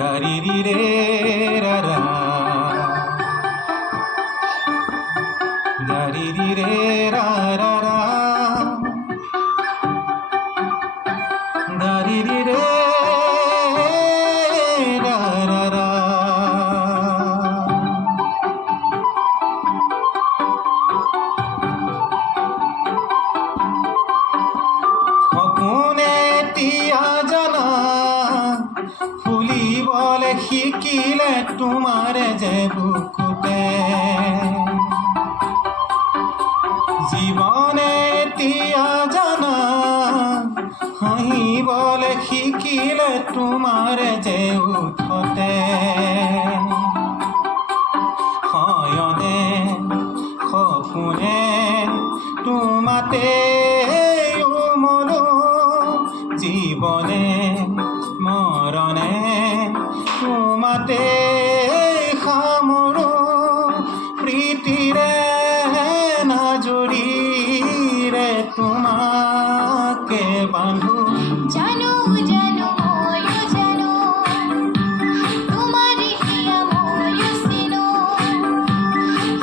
দাৰিৰি ৰে ৰাৰা, দাৰিৰি ৰে ৰাৰা, দাৰিৰি ৰে ৰাৰা। সপোনে তিয়া জানা ফুলিবলে শিকিলে তোমাৰে যে বুকুতে, জীৱনে তিয়া জানা হাঁহিবলে শিকিলে তোমাৰে যে উঠতে, শয়নে সপোনে তোমাতে জীৱনে মৰণে তোমাতে সামৰো, প্ৰীতিৰে নাজৰিৰে তোমাকে বান্ধো। জানো জানো ময়ো জানো, তোমাৰ হিয়া ময়ো চিনো,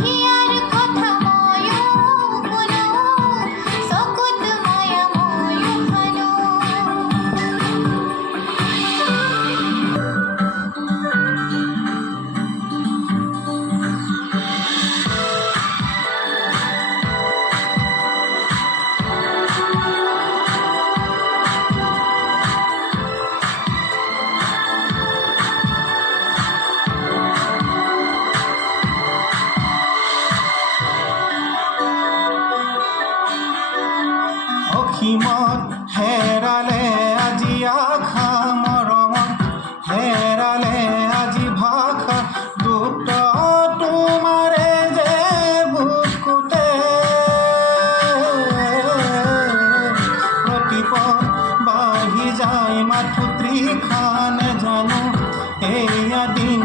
হিয়াৰ কথা ময়ো শুনো, চকুত মায়া ময়ো সানো। অসীমত হেৰালে আজি আশা, মৰমত হেৰালে আজি ভাষা, দুষ্ট তোমাৰে যে বুকুতে, প্ৰতিপদ বাঢ়ি যায় মাথো তৃষা, নেজানো এয়া দিন